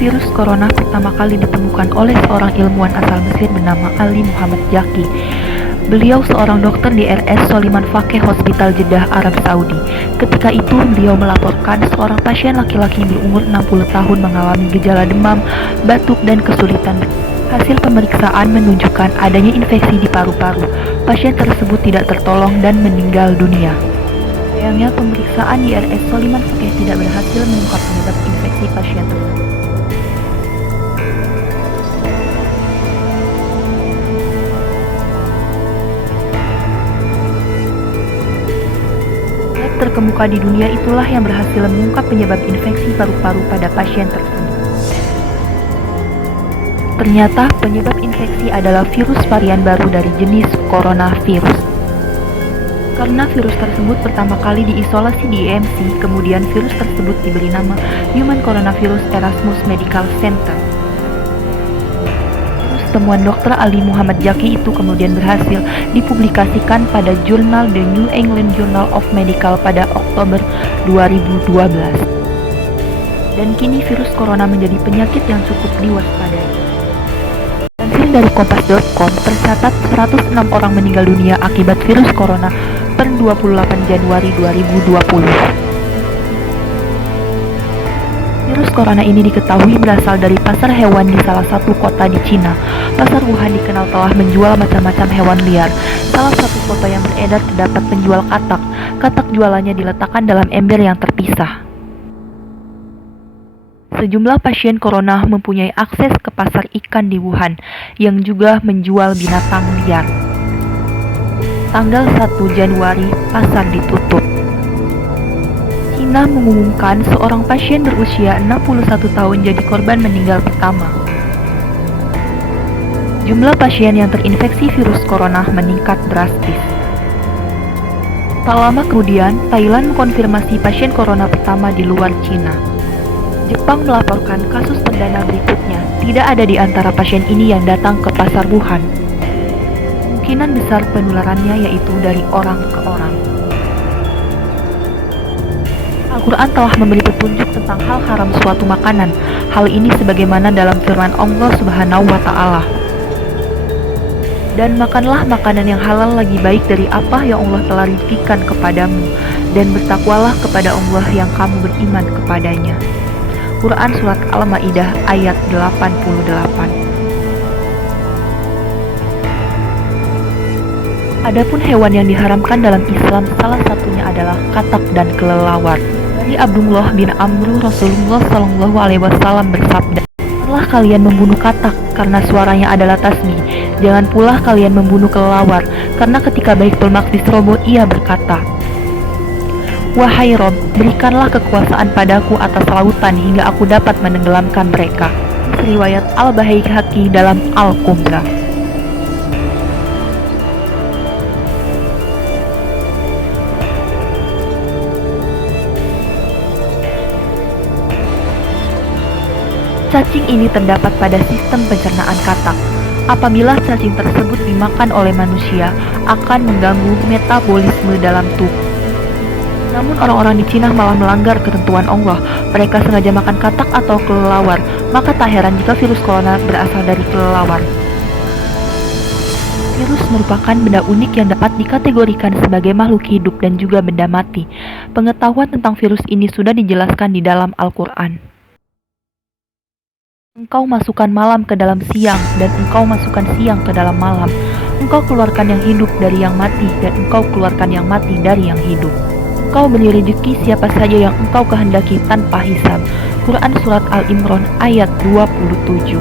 Virus corona pertama kali ditemukan oleh seorang ilmuwan asal Mesir bernama Ali Muhammad Jaki. Beliau seorang dokter di RS Soliman Fakih Hospital Jeddah, Arab Saudi. Ketika itu, beliau melaporkan seorang pasien laki-laki berumur 60 tahun mengalami gejala demam, batuk, dan kesulitan. Hasil pemeriksaan menunjukkan adanya infeksi di paru-paru. Pasien tersebut tidak tertolong dan meninggal dunia. Sayangnya, pemeriksaan di RS Soliman Fakih tidak berhasil mengungkap penyebab infeksi pasien tersebut. Terkemuka di dunia itulah yang berhasil mengungkap penyebab infeksi paru-paru pada pasien tersebut. Ternyata penyebab infeksi adalah virus varian baru dari jenis coronavirus. Karena virus tersebut pertama kali diisolasi di EMC, kemudian virus tersebut diberi nama Human Coronavirus Erasmus Medical Center. Temuan Dr. Ali Muhammad Jaki itu kemudian berhasil dipublikasikan pada jurnal The New England Journal of Medical pada Oktober 2012. Dan kini virus corona menjadi penyakit yang cukup diwaspadai. Lansir dari Kompas.com, tercatat 106 orang meninggal dunia akibat virus corona per 28 Januari 2020. Virus corona ini diketahui berasal dari pasar hewan di salah satu kota di Cina. Pasar Wuhan dikenal telah menjual macam-macam hewan liar. Salah satu foto yang beredar terdapat penjual katak. Katak jualannya diletakkan dalam ember yang terpisah. Sejumlah pasien corona mempunyai akses ke pasar ikan di Wuhan, yang juga menjual binatang liar. Tanggal 1 Januari, pasar ditutup. China mengumumkan seorang pasien berusia 61 tahun jadi korban meninggal pertama. Jumlah pasien yang terinfeksi virus corona meningkat drastis. Tak lama kemudian, Thailand mengkonfirmasi pasien corona pertama di luar China. Jepang melaporkan kasus perdana berikutnya. Tidak ada di antara pasien ini yang datang ke pasar Wuhan. Kemungkinan besar penularannya yaitu dari orang ke orang. Al-Quran telah memberi petunjuk tentang hal haram suatu makanan. Hal ini sebagaimana dalam firman Allah Subhanahu wa Ta'ala. Dan makanlah makanan yang halal lagi baik dari apa yang Allah telah rizkikan kepadamu, dan bertakwalah kepada Allah yang kamu beriman kepadanya. Quran Surat Al-Ma'idah ayat 88. Adapun hewan yang diharamkan dalam Islam salah satunya adalah katak dan kelelawar. Dari Abdullah bin Amr, Rasulullah Shallallahu Alaihi Wasallam bersabda, "Janganlah kalian membunuh katak karena suaranya adalah tasbih. Jangan pula kalian membunuh kelelawar karena ketika Baitul Maqdis roboh ia berkata, Wahai Rob, berikanlah kekuasaan padaku atas lautan hingga aku dapat menenggelamkan mereka." Riwayat Al-Baihaqi dalam Al-Kubra. Cacing ini terdapat pada sistem pencernaan katak. Apabila cacing tersebut dimakan oleh manusia, akan mengganggu metabolisme dalam tubuh. Namun orang-orang di Cina malah melanggar ketentuan Allah. Mereka sengaja makan katak atau kelelawar. Maka tak heran jika virus corona berasal dari kelelawar. Virus merupakan benda unik yang dapat dikategorikan sebagai makhluk hidup dan juga benda mati. Pengetahuan tentang virus ini sudah dijelaskan di dalam Al-Quran. Engkau masukkan malam ke dalam siang, dan engkau masukkan siang ke dalam malam. Engkau keluarkan yang hidup dari yang mati, dan engkau keluarkan yang mati dari yang hidup. Engkau beri rezeki siapa saja yang engkau kehendaki tanpa hisab. Quran Surat Al-Imran ayat 27.